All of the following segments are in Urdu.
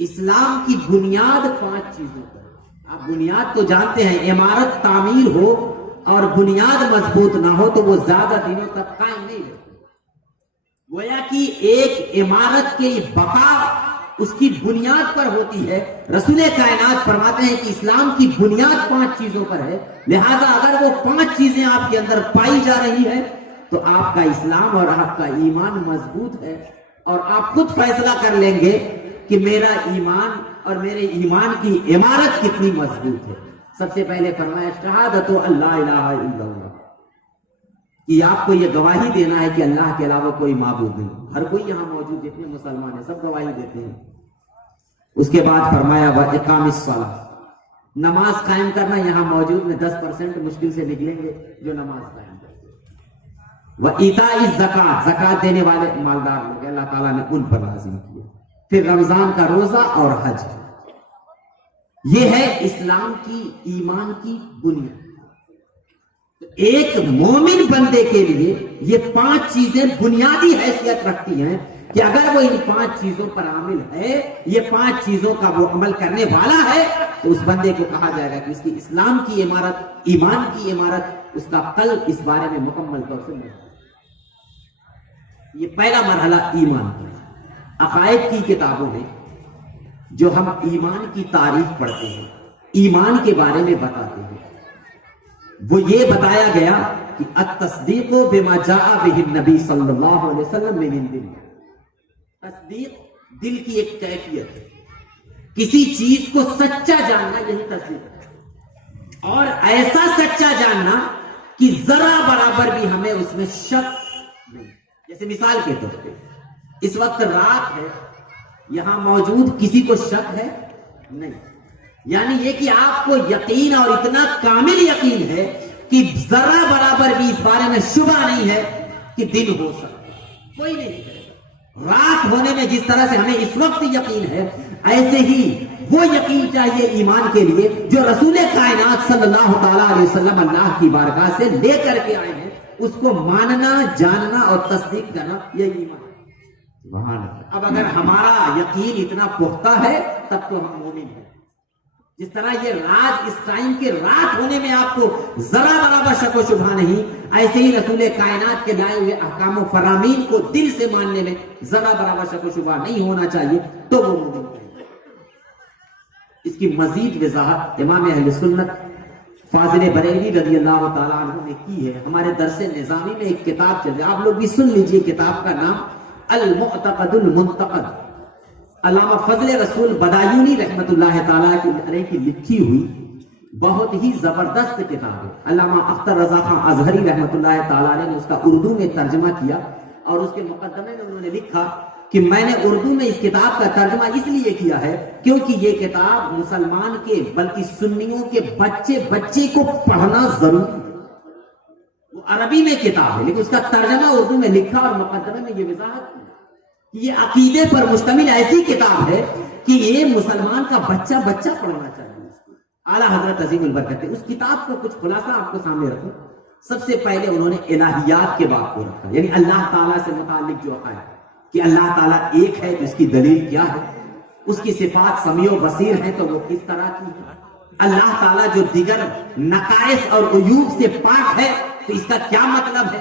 اسلام کی بنیاد 5 چیزوں پر ہے۔ آپ بنیاد تو جانتے ہیں، عمارت تعمیر ہو اور بنیاد مضبوط نہ ہو تو وہ زیادہ دنوں تک قائم نہیں رہتی۔ گویا کہ ایک عمارت کی بقا اس کی بنیاد پر ہوتی ہے۔ رسول کائنات فرماتے ہیں کہ اسلام کی بنیاد 5 چیزوں پر ہے، لہذا اگر وہ 5 چیزیں آپ کے اندر پائی جا رہی ہے تو آپ کا اسلام اور آپ کا ایمان مضبوط ہے، اور آپ خود فیصلہ کر لیں گے کہ میرا ایمان اور میرے ایمان کی عمارت کتنی مضبوط ہے۔ سب سے پہلے فرمایا شہادت اللہ الہ الا اللہ، کہ آپ کو یہ گواہی دینا ہے کہ اللہ کے علاوہ کوئی معبود نہیں۔ ہر کوئی یہاں موجود جتنے مسلمان ہیں سب گواہی دیتے ہیں۔ اس کے بعد فرمایا وَإِقَامِ الصَّلَاةِ، نماز قائم کرنا۔ یہاں موجود میں 10% مشکل سے نکلیں گے جو نماز قائم کرتے ہیں۔ وَإِيتَاءِ الزَّكَاةِ، زکات دینے والے مالدار لوگ اللہ تعالیٰ نے ان پر لازم کیا۔ پھر رمضان کا روزہ اور حج، یہ ہے اسلام کی ایمان کی بنیاد۔ ایک مومن بندے کے لیے یہ 5 چیزیں بنیادی حیثیت رکھتی ہیں کہ اگر وہ ان 5 چیزوں پر عامل ہے، یہ 5 چیزوں کا وہ عمل کرنے والا ہے، تو اس بندے کو کہا جائے گا کہ اس کی اسلام کی عمارت، ایمان کی عمارت، اس کا قلب اس بارے میں مکمل طور سے نہیں۔ یہ پہلا مرحلہ ایمان کا۔ عقائد کی کتابوں میں جو ہم ایمان کی تعریف پڑھتے ہیں، ایمان کے بارے میں بتاتے ہیں، وہ یہ بتایا گیا کہ التصدیق بما جاء بہ النبی صلی اللہ علیہ وسلم من عند اللہ۔ تصدیق دل کی ایک کیفیت ہے، کسی چیز کو سچا جاننا، یہی تصدیق ہے، اور ایسا سچا جاننا کہ ذرا برابر بھی ہمیں اس میں شک نہیں۔ جیسے مثال کے طور پہ اس وقت رات ہے، یہاں موجود کسی کو شک ہے نہیں، یعنی یہ کہ آپ کو یقین اور اتنا کامل یقین ہے کہ ذرا برابر بھی اس بارے میں شبہ نہیں ہے کہ دن ہو سکتا، کوئی نہیں کرے گا۔ رات ہونے میں جس طرح سے ہمیں اس وقت یقین ہے، ایسے ہی وہ یقین چاہیے ایمان کے لیے جو رسول کائنات صلی اللہ تعالیٰ علیہ وسلم اللہ کی بارگاہ سے لے کر کے آئے ہیں، اس کو ماننا، جاننا اور تصدیق کرنا، یہ ایمان ہے۔ اب اگر ہمارا یقین اتنا پختہ ہے تب تو ہم مومن ہیں۔ جس طرح یہ رات، اس ٹائم کے رات ہونے میں آپ کو ذرا برابر شک و شبہ نہیں، ایسے ہی رسول کائنات کے لائے ہوئے احکام و فرامین کو دل سے ماننے میں ذرا برابر شک و شبہ نہیں ہونا چاہیے، تو وہ مومن ہے۔ اس کی مزید وضاحت امام اہل سنت فاضل بریلوی رضی اللہ تعالیٰ عنہ نے کی ہے۔ ہمارے درس نظامی میں ایک کتاب چل رہی ہے، آپ لوگ بھی سن لیجئے، کتاب کا نام المعتقد المنتقد، علامہ فضل رسول بدایونی رحمت اللہ تعالیٰ علیہ کی لکھی ہوئی بہت ہی زبردست کتاب ہے۔ علامہ اختر رضا خان اظہری رحمت اللہ تعالیٰ علیہ نے اس کا اردو میں ترجمہ کیا، اور اس کے مقدمے میں انہوں نے لکھا کہ میں نے اردو میں اس کتاب کا ترجمہ اس لیے کیا ہے کیونکہ یہ کتاب مسلمان کے بلکہ سنیوں کے بچے کو پڑھنا ضروری ہے۔ وہ عربی میں کتاب ہے لیکن اس کا ترجمہ اردو میں لکھا، اور مقدمے میں یہ وضاحت کی کہ یہ عقیدے پر مشتمل ایسی کتاب ہے کہ یہ مسلمان کا بچہ پڑھنا چاہیے۔ اس کو اعلیٰ حضرت عظیم البرکت اس کتاب کا کچھ خلاصہ آپ کو سامنے رکھوں۔ سب سے پہلے انہوں نے الہیات کے باب کو رکھا، یعنی اللہ تعالیٰ سے متعلق جو عقائد کہ اللہ تعالیٰ ایک ہے، اس کی دلیل کیا ہے، اس کی صفات سمیع و بصیر ہیں تو وہ کس طرح کی ہے، اللہ تعالیٰ جو دیگر نقائص اور عیوب سے پاک ہے تو اس کا کیا مطلب ہے،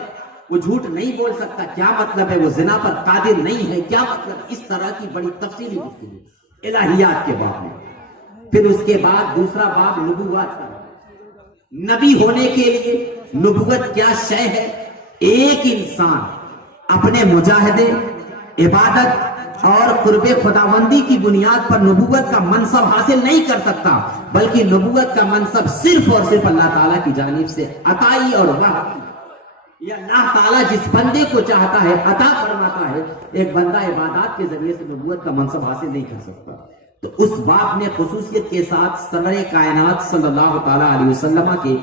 وہ جھوٹ نہیں بول سکتا، کیا مطلب ہے، وہ زنا پر قادر نہیں ہے، کیا مطلب، اس طرح کی بڑی تفصیلی گفتگو الہیات کے باب میں۔ پھر اس کے بعد دوسرا باب نبوت کا، نبی ہونے کے لیے نبوت کیا شے ہے۔ ایک انسان اپنے مجاہدے، عبادت اور قرب خداوندی کی بنیاد پر نبوت کا منصب حاصل نہیں کر سکتا، بلکہ نبوت کا منصب صرف اور صرف اللہ تعالیٰ کی جانب سے عطائی اور وحی، یہ اللہ تعالیٰ جس بندے کو چاہتا ہے عطا فرماتا ہے۔ ایک بندہ عبادات کے ذریعے سے نبوت کا منصب حاصل نہیں کر سکتا۔ تو اس باب نے خصوصیت کے ساتھ سرور کائنات صلی اللہ تعالیٰ علیہ وسلم کے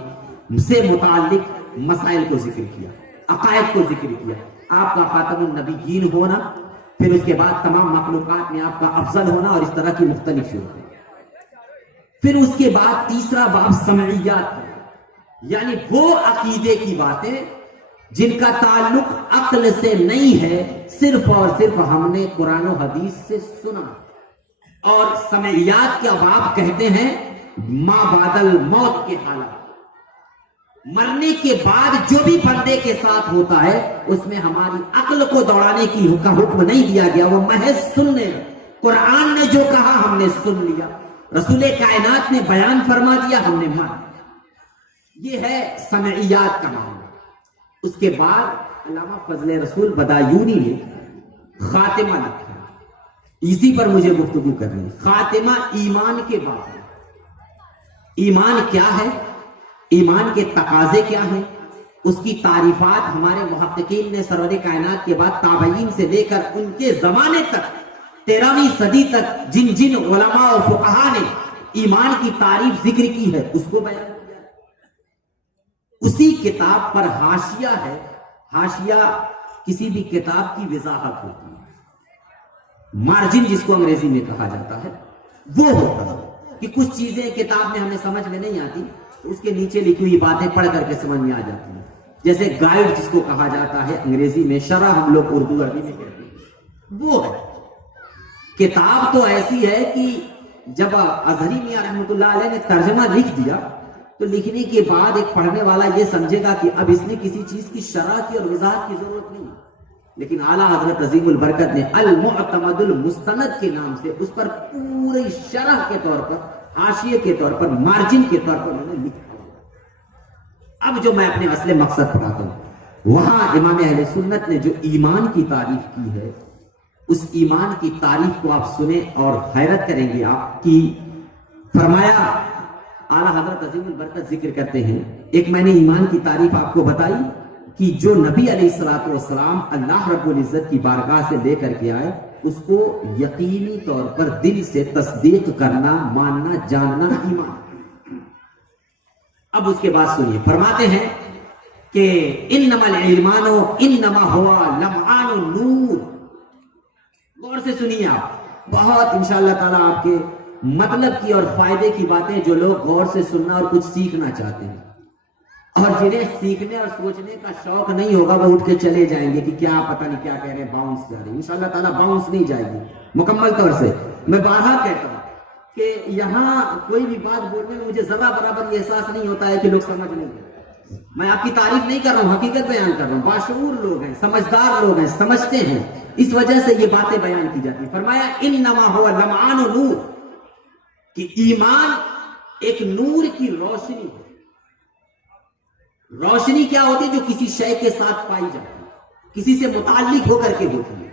سے متعلق مسائل کو ذکر کیا، عقائد کو ذکر کیا، آپ کا خاتم النبیین ہونا، پھر اس کے بعد تمام مخلوقات میں آپ کا افضل ہونا، اور اس طرح کی مختلف شروط۔ پھر اس کے بعد تیسرا باب سمعیات ہے، یعنی وہ عقیدے کی باتیں جن کا تعلق عقل سے نہیں ہے، صرف اور صرف ہم نے قرآن و حدیث سے سنا، اور سمعیات کے اب آپ کہتے ہیں ما بعد الموت کے حالات، مرنے کے بعد جو بھی بندے کے ساتھ ہوتا ہے اس میں ہماری عقل کو دوڑانے کی حکم نہیں دیا گیا، وہ محض سننے، قرآن نے جو کہا ہم نے سن لیا، رسول کائنات نے بیان فرما دیا ہم نے مان لیا۔ یہ ہے سمعیات کا معاملہ۔ اس کے بعد علامہ فضل رسول بدایونی نے خاتمہ لکھا، اسی پر مجھے گفتگو کرنی ہے۔ خاتمہ ایمان کے بعد، ایمان کیا ہے، ایمان کے تقاضے کیا ہیں، اس کی تعریفات ہمارے محققین نے سرور کائنات کے بعد تابعین سے لے کر ان کے زمانے تک 13ویں صدی تک جن جن علماء اور فقہا نے ایمان کی تعریف ذکر کی ہے اس کو بیان کیا۔ اسی کتاب پر حاشیہ ہے، حاشیہ کسی بھی کتاب کی وضاحت ہوتی ہے، مارجن جس کو انگریزی میں کہا جاتا ہے وہ ہوتا ہے کہ کچھ چیزیں کتاب میں ہمیں سمجھ میں نہیں آتی تو اس کے نیچے لکھی ہوئی باتیں پڑھ کر کے سمجھ میں آ جاتی ہیں، جیسے گائیڈ جس کو کہا جاتا ہے انگریزی میں، شرح ہم لوگ اردو عربی میں کہتے ہیں، وہ ہے۔ کتاب تو ایسی ہے کہ جب اظہری میاں رحمۃ اللہ علیہ نے ترجمہ لکھ دیا تو لکھنے کے بعد ایک پڑھنے والا یہ سمجھے گا کہ اب اس نے کسی چیز کی شرح کی اور وضاحت کی ضرورت نہیں، لیکن اعلیٰ حضرت عظیم البرکت نے المعتمد المستند کے نام سے اس پر پوری شرح کے طور پر، حاشیے کے طور پر، مارجن کے طور پر انہوں نے لکھا۔ اب جو میں اپنے اصل مقصد پڑھاتا ہوں، وہاں امام اہل سنت نے جو ایمان کی تعریف کی ہے اس ایمان کی تعریف کو آپ سنیں اور حیرت کریں گے آپ کی۔ فرمایا اعلیٰ حضرت عظیم البرکت ذکر کرتے ہیں، ایک میں نے ایمان کی تعریف آپ کو بتائی کہ جو نبی علیہ الصلوۃ والسلام اللہ رب العزت کی بارگاہ سے لے کر کے آئے اس کو یقینی طور پر دل سے تصدیق کرنا، ماننا، جاننا ایمان۔ اب اس کے بعد سنیے، فرماتے ہیں کہ انما الایمان انما هو لمعان النور۔ غور سے سنیے آپ، بہت انشاءاللہ تعالیٰ آپ کے مطلب کی اور فائدے کی باتیں جو لوگ غور سے سننا اور کچھ سیکھنا چاہتے ہیں اور جنہیں سیکھنے اور سوچنے کا شوق نہیں ہوگا وہ اٹھ کے چلے جائیں گے کہ کیا پتہ نہیں کیا کہہ رہے ہیں، باؤنس جا رہے ہیں۔ انشاءاللہ تعالیٰ باؤنس نہیں جائے گی مکمل طور سے۔ میں بارہا کہتا ہوں کہ یہاں کوئی بھی بات بولنے میں مجھے ذرا برابر یہ احساس نہیں ہوتا ہے کہ لوگ سمجھ نہیں گئے۔ میں آپ کی تعریف نہیں کر رہا ہوں، حقیقت بیان کر رہا ہوں۔ باشعور لوگ ہیں، سمجھدار لوگ ہیں، سمجھتے ہیں، اس وجہ سے یہ باتیں بیان کی جاتی ہیں۔ فرمایا انما هو لمعان نور، کہ ایمان ایک نور کی روشنی ہے۔ روشنی کیا ہوتی ہے؟ جو کسی شے کے ساتھ پائی جاتی ہے، کسی سے متعلق ہو کر کے ہوتی ہے۔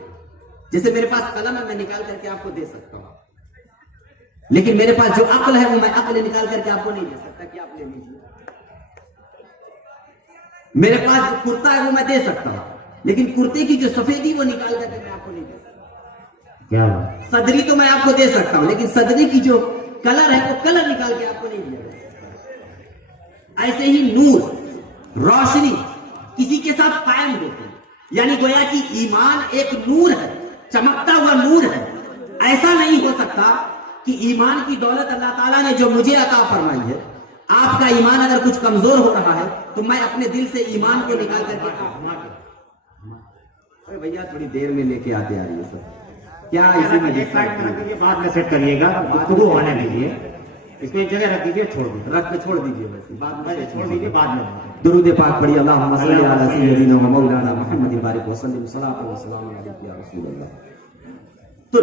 جیسے میرے پاس قلم ہے، میں نکال کر کے آپ کو دے سکتا ہوں، لیکن میرے پاس جو عقل ہے وہ میں عقل نکال کر کے آپ کو نہیں دے سکتا کہ آپ لے لیجیے۔ میرے پاس جو کرتا ہے وہ میں دے سکتا ہوں، لیکن کرتے کی جو سفیدی وہ نکال کر کے میں آپ کو نہیں دے سکتا۔ کیا صدری تو میں آپ کو دے سکتا ہوں، لیکن صدری کی جو کلر ہے وہ کلر نکال کے آپ کو نہیں دیا جا سکتا۔ ایسے ہی نور، روشنی کسی کے ساتھ قائم ہوتی ہے، یعنی گویا کہ ایمان ایک نور ہے، چمکتا ہوا نور ہے۔ ایسا نہیں ہو سکتا کہ ایمان کی دولت اللہ تعالیٰ نے جو مجھے عطا فرمائی ہے، آپ کا ایمان اگر کچھ کمزور ہو رہا ہے تو میں اپنے دل سے ایمان کو نکال کر کے بھیا تھوڑی دیر میں لے کے آتے آ رہی ہے سر، کیا اسی میں بعد میں سیٹ کریے گا، گفتگو ہونے دیجیے، اس کو ایک جگہ رکھ دیجیے، چھوڑ دیجیے، رکھ کے چھوڑ دیجیے، ویسے بعد میں چھوڑ دیجیے، بعد میں درود پاک پڑھی، اللہم صلی علی سیدنا و مولانا محمد بارک وسلم، صلاۃ و سلام علیک یا رسول اللہ۔ تو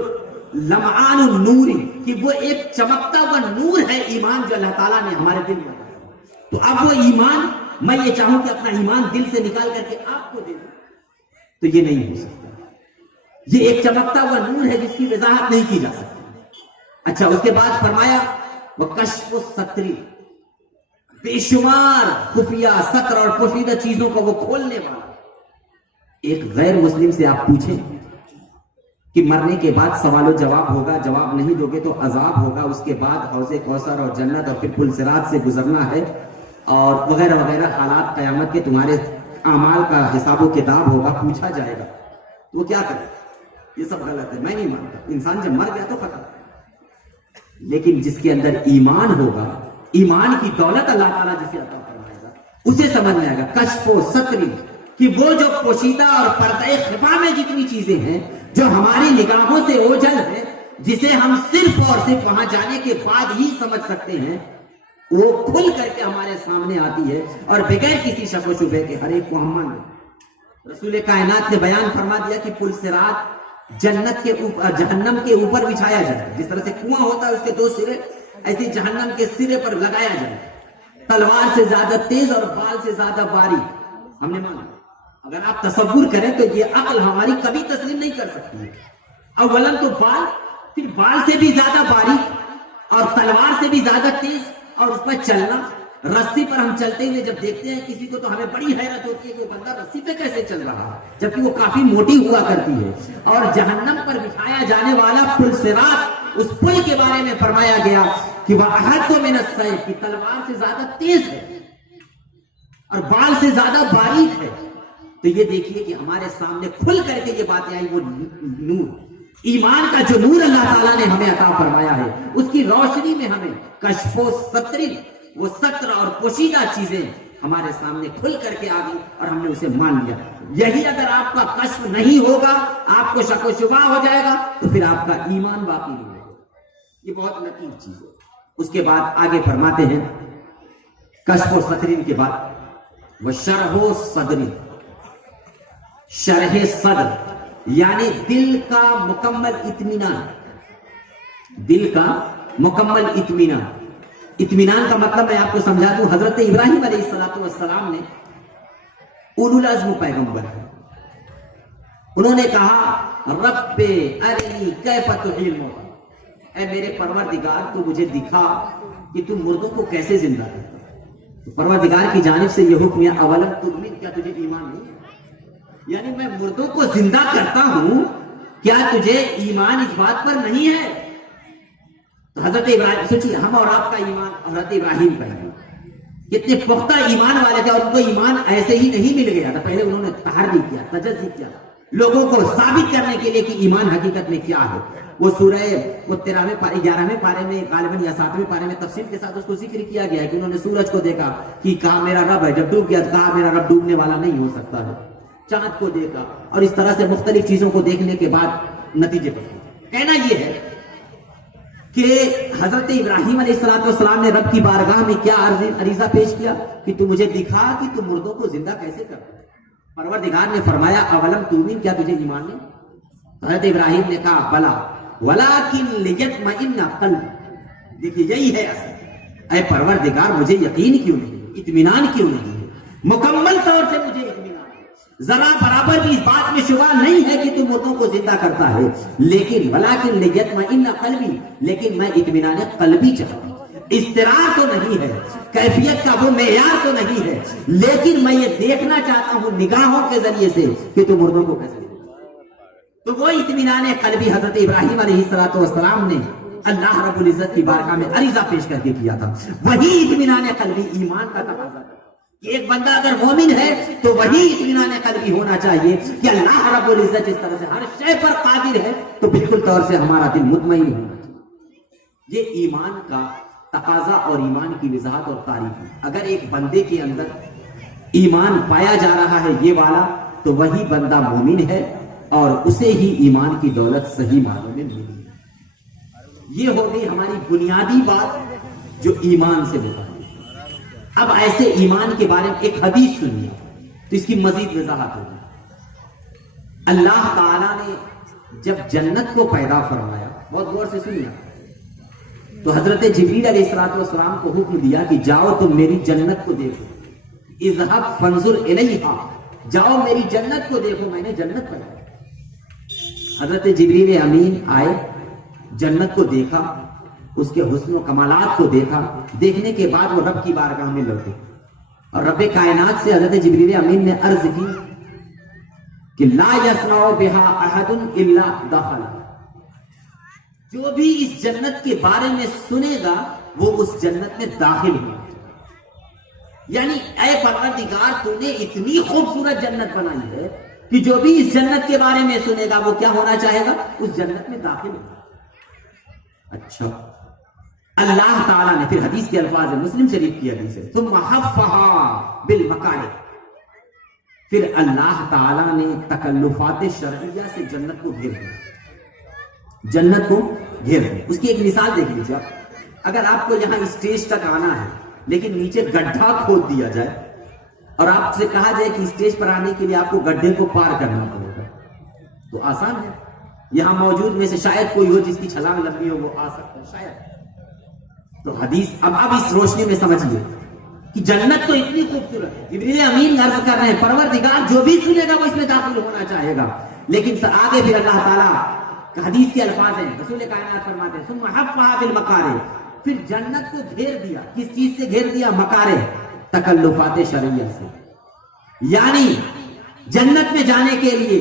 لمعان النور، کہ وہ ایک چمکتا ہوا نور ہے ایمان جو اللہ تعالیٰ نے ہمارے دل میں رکھا۔ تو اب وہ ایمان، میں یہ چاہوں کہ اپنا ایمان دل سے نکال کر کے آپ کو دے دوں تو یہ نہیں ہو سکتا۔ یہ ایک چمکتا ہوا نور ہے جس کی وضاحت نہیں کی جا سکتی۔ اچھا، اس کے بعد فرمایا وَكَشْفُ السَّتْرِ، بے شمار خفیہ ستر اور پوشیدہ چیزوں کو وہ کھولنے والا۔ ایک غیر مسلم سے آپ پوچھیں کہ مرنے کے بعد سوال و جواب ہوگا، جواب نہیں دو گے تو عذاب ہوگا، اس کے بعد حوض کوثر اور جنت اور پھر پل صراط سے گزرنا ہے اور وغیرہ وغیرہ حالات قیامت کے، تمہارے اعمال کا حساب و کتاب ہوگا، پوچھا جائے گا، تو وہ کیا کرے؟ یہ سب غلط ہے، میں نہیں مانتا۔ انسان جب مر گیا تو ختم، لیکن جس کے اندر ایمان ہوگا، ایمان کی دولت اللہ تعالیٰ جسے عطا فرمائے گا، اسے سمجھ میں آئے گا کشف و ستری، کہ وہ جو پوشیدہ اور پردہ خفا میں جتنی چیزیں ہیں جو ہماری نگاہوں سے اوجھل ہے جسے ہم صرف اور صرف وہاں جانے کے بعد ہی سمجھ سکتے ہیں، وہ کھل کر کے ہمارے سامنے آتی ہے اور بغیر کسی شک و شبہ کے ہر ایک کو ہم مان لیں۔ رسول کائنات نے بیان فرما دیا کہ پل صراط جنت کے اوپر جہنم کے اوپر بچھایا جائے، جس طرح سے کنواں ہوتا ہے اس کے 2 سرے، ایسے جہنم کے سرے پر لگایا جائے، تلوار سے زیادہ تیز اور بال سے زیادہ باریک۔ ہم نے مانا، اگر آپ تصور کریں تو یہ عقل ہماری کبھی تسلیم نہیں کر سکتی ہے۔ اولاً تو بال، پھر بال سے بھی زیادہ باریک اور تلوار سے بھی زیادہ تیز، اور اس پر چلنا، رسی پر ہم چلتے ہوئے جب دیکھتے ہیں کسی کو تو ہمیں بڑی حیرت ہوتی ہے کہ وہ بندہ رسی پہ کیسے چل رہا ہے، جبکہ وہ کافی موٹی ہوا کرتی ہے۔ اور جہنم پر بچھایا جانے والا پل صراط، اس پل کے بارے میں فرمایا گیا کہ وہ احد من السیف، کی تلوار سے زیادہ تیز ہے اور بال سے زیادہ باریک ہے۔ تو یہ دیکھیے کہ ہمارے سامنے کھل کر کے یہ باتیں آئی، وہ نور، ایمان کا جو نور اللہ تعالیٰ نے ہمیں عطا فرمایا ہے، اس کی روشنی میں ہمیں کشف و ستر، وہ ستر اور پوشیدہ چیزیں ہمارے سامنے کھل کر کے آ گئی اور ہم نے اسے مان لیا۔ یہی اگر آپ کا کشف نہیں ہوگا، آپ کو شک و شبہ ہو جائے گا، تو پھر آپ کا ایمان باقی نہیں ہوگا۔ یہ بہت لطیف چیز ہے۔ اس کے بعد آگے فرماتے ہیں کشف و سترین کے بعد وہ شرح و صدر، شرح صدر یعنی دل کا مکمل اطمینان، دل کا مکمل اطمینان۔ اطمینان کا مطلب میں آپ کو سمجھا دوں، حضرت ابراہیم علیہ السلام نے اولو العزم پیغمبر ہے، انہوں نے کہا رب ارنی کیف تحیی الموتى، اے میرے پروردگار تو مجھے دکھا کہ تم مردوں کو کیسے زندہ کرتا ہے۔ پروردگار کی جانب سے یہ حکم ہے اولم تؤمن، کیا تجھے ایمان نہیں ہے؟ یعنی میں مردوں کو زندہ کرتا ہوں، کیا تجھے ایمان اس بات پر نہیں ہے؟ تو حضرت ابراہیم، سوچیے ہم اور آپ کا ایمان، حضرت ابراہیم کا ایمان، کتنے پختہ ایمان والے تھے، اور ان کو ایمان ایسے ہی نہیں مل گیا تھا، پہلے انہوں نے تحری کیا، تجزی کیا، لوگوں کو ثابت کرنے کے لیے کہ ایمان حقیقت میں کیا ہے۔ وہ سورہ 13ویں پارے 11ویں پارے میں غالباً یا 7ویں پارے میں تفصیل کے ساتھ اس کو ذکر کیا گیا ہے کہ انہوں نے سورج کو دیکھا کہ کہا میرا رب ہے، جب ڈوب گیا تو کہا میرا رب ڈوبنے والا نہیں ہو سکتا ہے، چاند کو دیکھا، اور اس طرح سے مختلف چیزوں کو دیکھنے کے بعد نتیجے پر کہنا یہ ہے کہ حضرت ابراہیم علیہ السلام نے رب کی بارگاہ میں کیا عریضہ پیش کیا کہ تو مجھے دکھا کہ تو مردوں کو زندہ کیسے کرتا ہے۔ پروردگار نے فرمایا اولم تؤمن، کیا تجھے ایمان نہیں؟ حضرت ابراہیم نے کہا بلا ولکن لیطمئن قلبی، دیکھیے یہی ہے اصل، اے پروردگار مجھے یقین کیوں نہیں، اطمینان کیوں نہیں، مکمل طور سے مجھے ذرا برابر بھی اس بات میں شبہ نہیں ہے کہ تو مردوں کو زندہ کرتا ہے، لیکن ولیکن لیطمئن قلبی، لیکن میں اطمینان قلبی چاہتا ہوں، اضطرار تو نہیں ہے، کیفیت کا وہ معیار تو نہیں ہے، لیکن میں یہ دیکھنا چاہتا ہوں نگاہوں کے ذریعے سے کہ تو مردوں کو کیسے۔ تو وہ اطمینان قلبی حضرت ابراہیم علیہ السلام نے اللہ رب العزت کی بارگاہ میں عریضہ پیش کر کے کیا تھا۔ وہی اطمینان قلبی ایمان کا تقاضا ہے کہ ایک بندہ اگر مومن ہے تو وہی اطمینان قلبی ہونا چاہیے کہ اللہ رب العزت جس طرح سے ہر شے پر قادر ہے تو بالکل طور سے ہمارا دل مطمئن ہونا چاہیے۔ یہ ایمان کا تقاضا اور ایمان کی وضاحت اور تعریف ہے۔ اگر ایک بندے کے اندر ایمان پایا جا رہا ہے یہ والا، تو وہی بندہ مومن ہے اور اسے ہی ایمان کی دولت صحیح معنوں میں ملی ہے۔ یہ ہوگی ہماری بنیادی بات جو ایمان سے متعلق۔ اب ایسے ایمان کے بارے میں ایک حدیث سنیے تو اس کی مزید وضاحت ہوگی۔ اللہ تعالیٰ نے جب جنت کو پیدا فرمایا، بہت غور سے سنیے، تو حضرت جبریل علیہ السلام کو حکم دیا کہ جاؤ تم میری جنت کو دیکھو، اذهب فانظر الیہا، جاؤ میری جنت کو دیکھو، میں نے جنت پیدا۔ حضرت جبریل امین آئے، جنت کو دیکھا، اس کے حسن و کمالات کو دیکھا، دیکھنے کے بعد وہ رب کی بارگاہ میں لوٹے اور رب کائنات سے حضرت جبریل امین نے عرض کی کہ لا یسمع بها احد الا دخل، جو بھی اس جنت کے بارے میں سنے گا وہ اس جنت میں داخل ہو۔ یعنی اے پروردگار تو نے اتنی خوبصورت جنت بنائی ہے کہ جو بھی اس جنت کے بارے میں سنے گا وہ کیا ہونا چاہے گا؟ اس جنت میں داخل ہوگا۔ اچھا، اللہ تعالیٰ نے پھر حدیث کے الفاظ ہے، مسلم شریف کی حدیث ہے، ثم حفها بالمکارہ، پھر اللہ تعالیٰ نے تکلفات شرعیہ سے جنت کو گھیر دیا، جنت کو گھیر دیا. اس کی ایک مثال دیکھ لیجیے آپ. اگر آپ کو یہاں اسٹیج تک آنا ہے لیکن نیچے گڈھا کھود دیا جائے اور آپ سے کہا جائے کہ اسٹیج پر آنے کے لیے آپ کو گڈھے کو پار کرنا پڑے گا تو آسان ہے. یہاں موجود میں سے شاید کوئی ہو جس کی چھلانگ لمبی ہو, وہ آ سکتا ہے شاید. تو حدیث اب اس روشنی میں سمجھیے کہ جنت تو اتنی خوبصورت ہے. جبریل امین عرض کر رہے ہیں پروردگار جو بھی سنے گا وہ اس میں داخل ہونا چاہے گا. لیکن آگے پھر اللہ تعالیٰ حدیث کے الفاظ ہیں, رسول کائنات فرماتے ہیں ثم حفها بالمکارہ, پھر جنت کو گھیر دیا. کس چیز سے گھیر دیا؟ مکارہ, تکلفات شرعیہ سے. یعنی جنت میں جانے کے لیے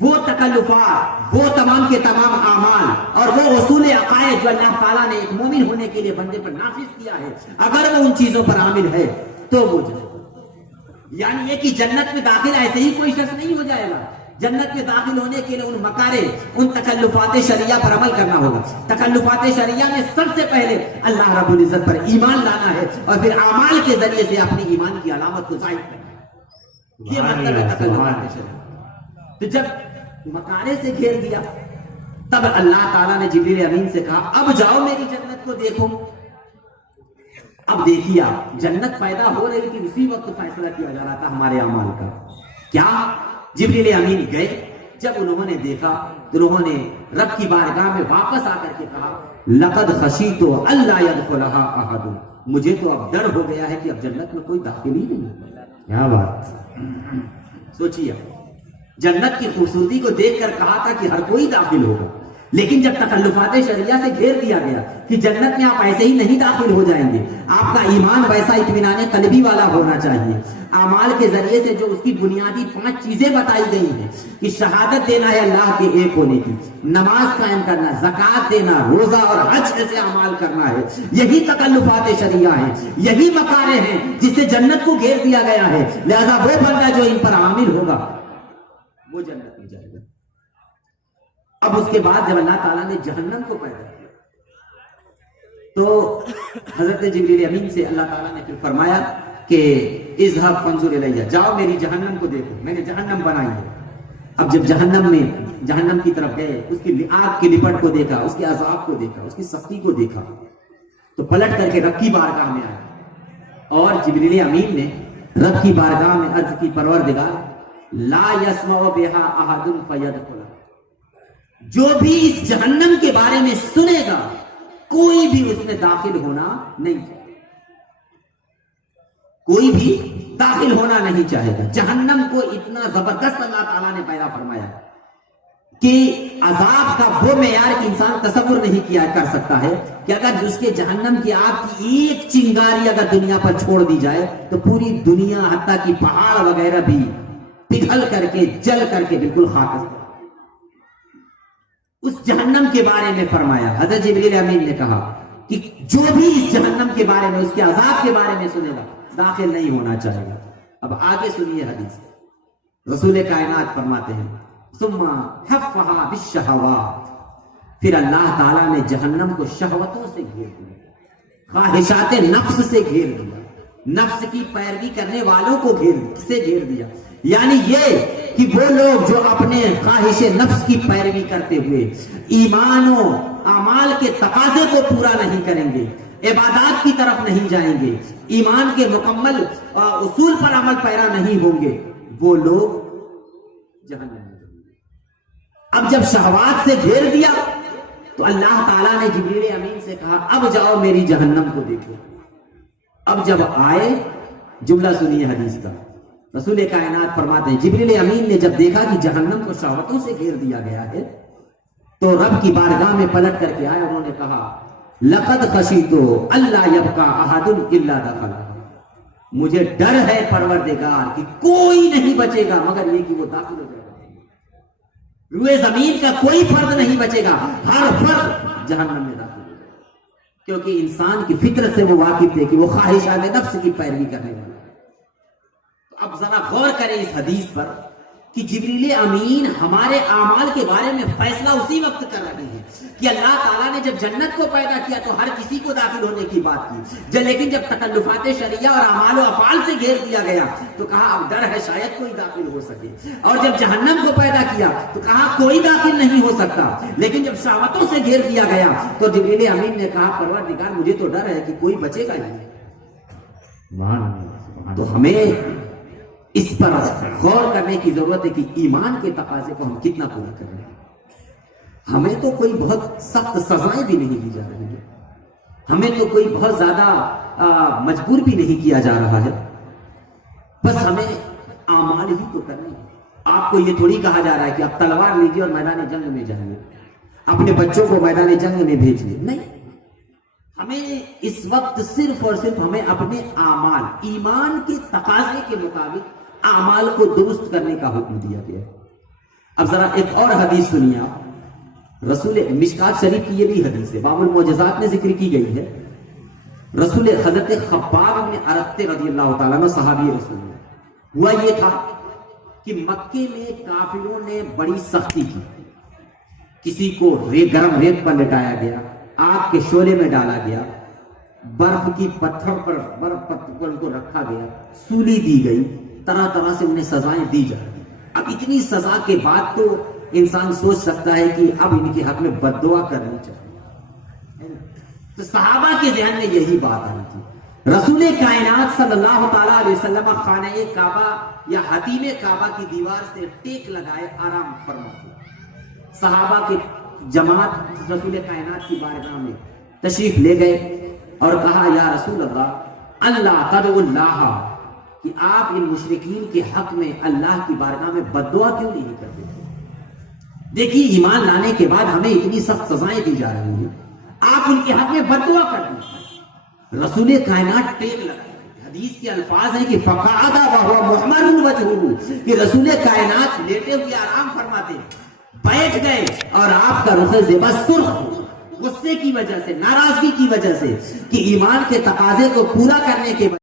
وہ تکلفات, وہ تمام کے تمام اعمال اور وہ اصول عقائد جو اللہ تعالیٰ نے ایک مومن ہونے کے لیے بندے پر نافذ کیا ہے, اگر وہ ان چیزوں پر عامل ہے تو وہ جنت. یعنی یہ کہ جنت میں داخل ایسے ہی کوئی شخص نہیں ہو جائے گا. جنت میں داخل ہونے کے لیے ان مکارے, ان تکلفات شرعیہ پر عمل کرنا ہوگا. تکلفات شرعیہ میں سب سے پہلے اللہ رب العزت پر ایمان لانا ہے اور پھر اعمال کے ذریعے سے اپنی ایمان کی علامت کو ظاہر کرنا ہے. یہ مطلب ہے تکلفات شرعیہ. تو جب مکارے سے گھیر دیا تب اللہ تعالیٰ نے جبریل امین سے کہا اب جاؤ میری جنت کو دیکھو. اب دیکھیے آپ, جنت پیدا ہو رہی تھی, اسی وقت فیصلہ کیا جا رہا تھا ہمارے اعمال کا. کیا جبریل امین گئے, جب انہوں نے دیکھا تو انہوں نے رب کی بارگاہ میں واپس آ کر کے کہا لقد خشیت اللہ يدخلها احد, مجھے تو اب ڈر ہو گیا ہے کہ اب جنت میں کوئی داخل ہی نہیں. کیا بات, سوچیے جنت کی خوبصورتی کو دیکھ کر کہا تھا کہ ہر کوئی داخل ہوگا, لیکن جب تکلفات شرعیہ سے گھیر دیا گیا کہ جنت میں آپ ایسے ہی نہیں داخل ہو جائیں گے, آپ کا ایمان ویسا اطمینان قلبی والا ہونا چاہیے. اعمال کے ذریعے سے جو اس کی بنیادی 5 چیزیں بتائی گئی ہیں کہ شہادت دینا ہے اللہ کے ایک ہونے کی, نماز قائم کرنا, زکوٰۃ دینا, روزہ اور حج جیسے اعمال کرنا ہے, یہی تکلفات شرعیہ ہیں, یہی مکارہ ہیں جس سے جنت کو گھیر دیا گیا ہے. لہذا وہ بندہ جو ان پر عامل ہوگا وہ جنت میں جائے گا. اب اس کے بعد جب اللہ تعالیٰ نے جہنم کو پیدا کیا تو حضرت جبریل امین سے اللہ تعالیٰ نے پھر فرمایا کہ اذهب فانظر الیہ, جاؤ میری جہنم کو دیکھو, میں نے جہنم بنائی ہے. اب جب جہنم کی طرف گئے, اس کی آگ کی لپٹ کو دیکھا, اس کے عذاب کو دیکھا, اس کی سختی کو دیکھا, تو پلٹ کر کے رب کی بارگاہ میں آئے اور جبریل امین نے رب کی بارگاہ میں عرض کی پروردگار لا يسمع بها احد فيدخل, جو بھی اس جہنم کے بارے میں سنے گا کوئی بھی اس میں داخل ہونا نہیں چاہے, کوئی بھی داخل ہونا نہیں چاہے گا. جہنم کو اتنا زبردست اللہ تعالیٰ نے پیدا فرمایا کہ عذاب کا وہ معیار کہ انسان تصور نہیں کیا کر سکتا ہے کہ اگر اس کے جہنم کی آگ کی ایک چنگاری اگر دنیا پر چھوڑ دی جائے تو پوری دنیا حتیٰ کہ پہاڑ وغیرہ بھی پگھل کر کے جل کر کے بالکل خاک. اس جہنم کے بارے میں فرمایا, حضرت جبریل امین نے کہا کہ جو بھی اس جہنم کے بارے میں, اس کے عذاب کے بارے میں سنے گا داخل نہیں ہونا چاہے گا. اب آگے سنیے حدیث. رسول کائنات فرماتے ہیں ثم حفها بالشہوات, پھر اللہ تعالیٰ نے جہنم کو شہوتوں سے گھیر دیا, خواہشات نفس سے گھیر دیا, نفس کی پیروی کرنے والوں کو گھیر دیا. یعنی یہ کہ وہ لوگ جو اپنے خواہش نفس کی پیروی کرتے ہوئے ایمان و اعمال کے تقاضے کو پورا نہیں کریں گے, عبادات کی طرف نہیں جائیں گے, ایمان کے مکمل اصول پر عمل پیرا نہیں ہوں گے, وہ لوگ جہنم میں جائیں گے. اب جب شہوات سے گھیر دیا تو اللہ تعالیٰ نے جبریل امین سے کہا اب جاؤ میری جہنم کو دیکھو. اب جب آئے, جملہ سنیے حدیث کا, رسول کائنات فرماتے ہیں جبریل امین نے جب دیکھا کہ جہنم کو شہوتوں سے گھیر دیا گیا ہے تو رب کی بارگاہ میں پلٹ کر کے آئے, انہوں نے کہا لقد خشیت اللہ یبقى احد الا دخلها, مجھے ڈر ہے پروردگار کہ کوئی نہیں بچے گا مگر یہ کہ وہ داخل ہو جائے گا. روئے زمین کا کوئی فرد نہیں بچے گا, ہر فرد جہنم میں داخل ہو جائے گا, کیونکہ انسان کی فطرت سے وہ واقف تھے کہ وہ خواہشات نفس کی پیروی کرنے والا. اب ذرا غور کریں اس حدیث پر کہ جبریل امین ہمارے اعمال کے بارے میں فیصلہ اسی وقت کر رہے ہیں کہ اللہ تعالیٰ نے جب جنت کو پیدا کیا تو ہر کسی کو داخل ہونے کی بات کی، لیکن جب تکلفات شرعیہ اور اعمال و افعال سے گھیر دیا گیا تو کہا اب ڈر ہے شاید کوئی داخل ہو سکے، اور جب جہنم کو پیدا کیا تو کہا کوئی داخل نہیں ہو سکتا، لیکن جب شہوتوں سے گھیر دیا گیا تو جبریل امین نے کہا پروردگار مجھے تو ڈر ہے کہ کوئی بچے گا ہی نہیں۔ تو ہمیں اس پر غور کرنے کی ضرورت ہے کہ ایمان کے تقاضے کو ہم کتنا پورا کر رہے ہیں۔ ہمیں تو کوئی بہت سخت سزائیں بھی نہیں دی جا رہی ہیں، ہمیں تو کوئی بہت زیادہ مجبور بھی نہیں کیا جا رہا ہے، بس ہمیں اعمال ہی تو کرنے ہیں۔ آپ کو یہ تھوڑی کہا جا رہا ہے کہ آپ تلوار لیجیے اور میدان جنگ میں جائیے، اپنے بچوں کو میدان جنگ میں بھیجیے، نہیں، ہمیں اس وقت صرف اور صرف ہمیں اپنے اعمال ایمان کے تقاضے کے مطابق اعمال کو درست کرنے کا حکم دیا گیا۔ اب ذرا ایک اور حدیث سنیے آپ، رسول مشکات شریف کی یہ بھی حدیث ہے، باب المعجزات میں ذکر کی گئی ہے۔ رسول حضرت خباب بن ارت رضی اللہ تعالیٰ عنہ صحابی رسول اللہ، ہوا یہ تھا کہ مکے میں کافروں نے بڑی سختی کی، کسی کو گرم ریت پر لٹایا گیا، آگ کے شعلے میں ڈالا گیا، برف کی پتھر پر ان کو رکھا گیا، سولی دی گئی، طرح طرح سے انہیں سزائیں دی جا رہی۔ اب اتنی سزا کے بعد تو انسان سوچ سکتا ہے کہ اب ان کے حق میں بد دعا کرنی چاہیے، تو صحابہ کے ذہن میں یہی بات آئی تھی۔ رسول کائنات صلی اللہ تعالیٰ علیہ وسلم خانہ کعبہ یا حتیم کعبہ کی دیوار سے ٹیک لگائے آرام فرماتے، صحابہ کی جماعت رسول کائنات کی بارگاہ میں تشریف لے گئے اور کہا یا رسول اللہ اللہ تدعو اللہ، کہ آپ ان مشرکین کے حق میں اللہ کی بارگاہ میں بد دعا کیوں نہیں کرتے؟ دیکھیے ایمان لانے کے بعد ہمیں اتنی سخت سزائیں دی جا رہی ہیں، آپ ان کے حق میں بد دعا کرتے ہیں۔ رسول کائنات ٹیک لگائے، حدیث کے الفاظ ہیں کہ فقعد وهو محمر وجهه، کہ رسول کائنات لیٹے ہوئے آرام فرماتے، بیٹھ گئے اور آپ کا رخ زیبا سرخ غصے کی وجہ سے، ناراضگی کی وجہ سے کہ ایمان کے تقاضے کو پورا کرنے کے